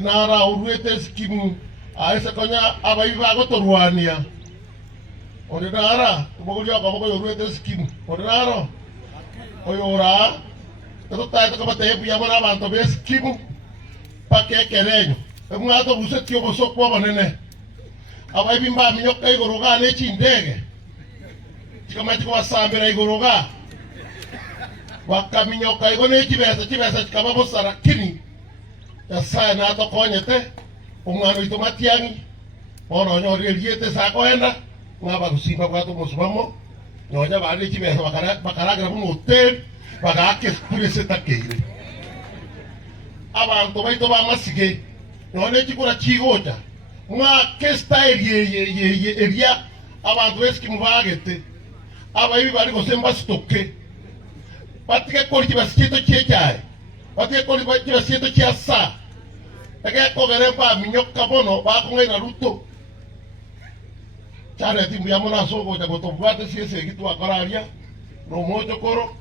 Nara urwete skimu aisa konya abaiba gotorwania ore nara tumugulia akaboko urwete skimu ore naro oyora to taito kama tebu ya mara bantu be skimu pakekerenyo emwato busetio bosokwa banene abaibi mba minyoka igoroga ne chindege kama chikwa sambira igoroga wakaminyoka igone chibesa kama bosara kini Yasaya na atokonyete umwana wito matiangi ono nyoriete sakoenda ngaba kusimba kwato musubamo nyonya bali chibesa bakaragira mu hotel bagake kurese takeire abantu baito bamasige none chikura chigoja mwa style ye eria abantu eski mubagete abayibi bali gosemba stoke patike koli chibasito chechae patike koli chibasito chiasa eke kogere pa minyoka bono ba kunga Naruto chare timu ya mona sogo ja gotobwate siese gitu akararia no mojo koro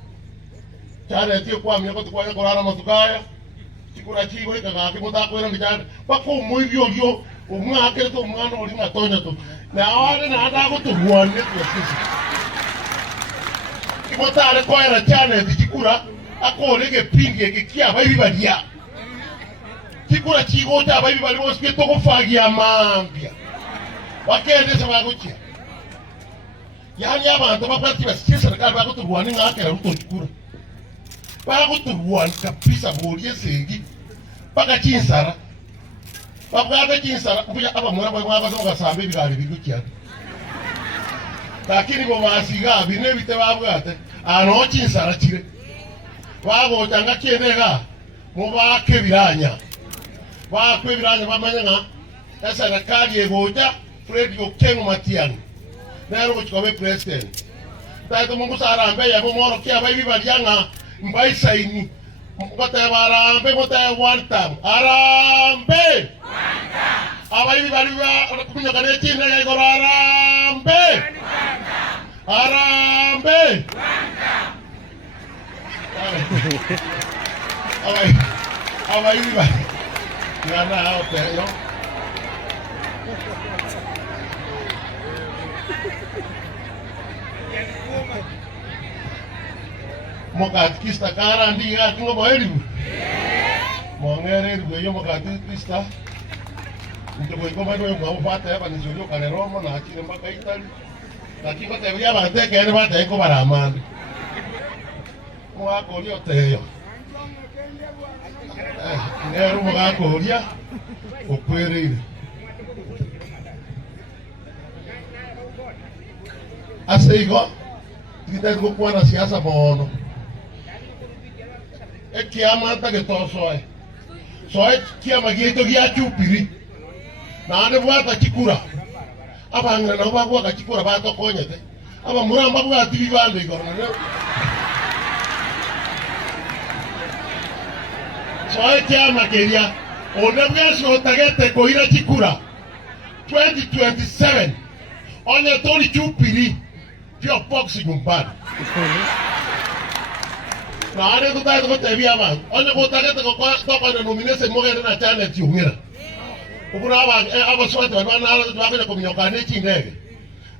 chare ti kwa minyoka to kwa korara matukaya chikura chigo ikaga kimuta kwera ngijana bako moyo yo umwake to mwana oli matonya to na aware na ada gotobuane to sisi kimotare kwa era chane chikura akorege pinge kikia bayi badia Kikura chigota abayibi bali bose tokufagia mambya bakendese bagukia yani abantu bapati basisa kandi bakuturwana ngakera ruto chikura bakuturwana kabisa boliye sengi paka chinsara bakaka chinsara kuya aba mwana bwa bazo gasambe bigale bigukia lakini bo basiga bine bite babwate ano chinsara chire babo tanga kienega mubake biranya bakwebiranye bamanya nga serikali egoja Fred Okengo Matiang'i nero kuchikobe president taito mungu sarambe yabo moro kia bayibi balyanga mbai saini ngote barambe ngote one time arambe abayibi baliwa kunya kane chinde ga igoro arambe arambe abayibi ba Gana out there, yo. Mokatkista kara ndiga tungo boeri. Mongere ruyo mokatkista. Ndio kwa bado ngapata hapa nizulio kale Roma na akile mpaka Italy. Lakini kwa tabia bante kene bate ko baramani. Kwa kolio teyo. Nero mugakoria okwerere aseigo titego kwa siasa bono ekiama tagetosoe soe kiama gito gia chupiri na ne bwata chikura abanga na bagwa ka chikura bato konyete aba muramba bwa tibi bande igorna Soe kiama keria onebweso tagete koira chikura 2027 onye tori chupiri pio box nyumbani na ane tutai tuko tebia man onye ko tagete ko kwa na nomination mogere na channel tiungira ubura aba swati bana ala twakole ko minyokane chindege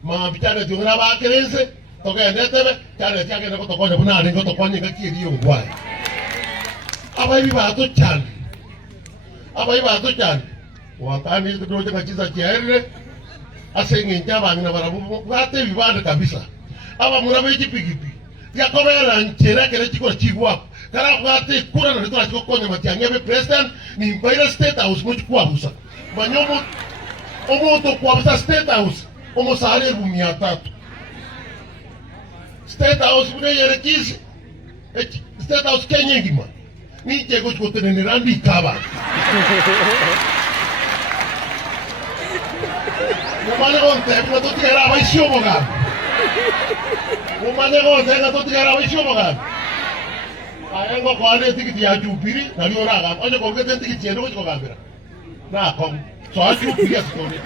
ma bitane tiungira ba kerense toke ndetebe channel tiake ko tokonya buna ringo tokonya ngakiri yo ngwai abayibi bato cyane wakani ndoje ngachiza cyane asenge njabanga na barabu bate bibande kabisa aba murabe chipigipi yakobera nchera kere chiko chigwa kara bate kura na ritwa chiko konya Matiang'i be president ni mbaira state house mu chikwa busa manyomo omoto kwa busa state house omo sare bu 300 state house bune yerekizi state house Kenya ngima ni chego chikote ni randi kaba Mumane gonte nga to tigara ba isyo mo ga Mumane gonte nga to tigara ba isyo mo ga Ayengo ko ale tikiti ya jupiri na liora ga onye ko gete tikiti eno ko gambira na ko so a jupiri ya story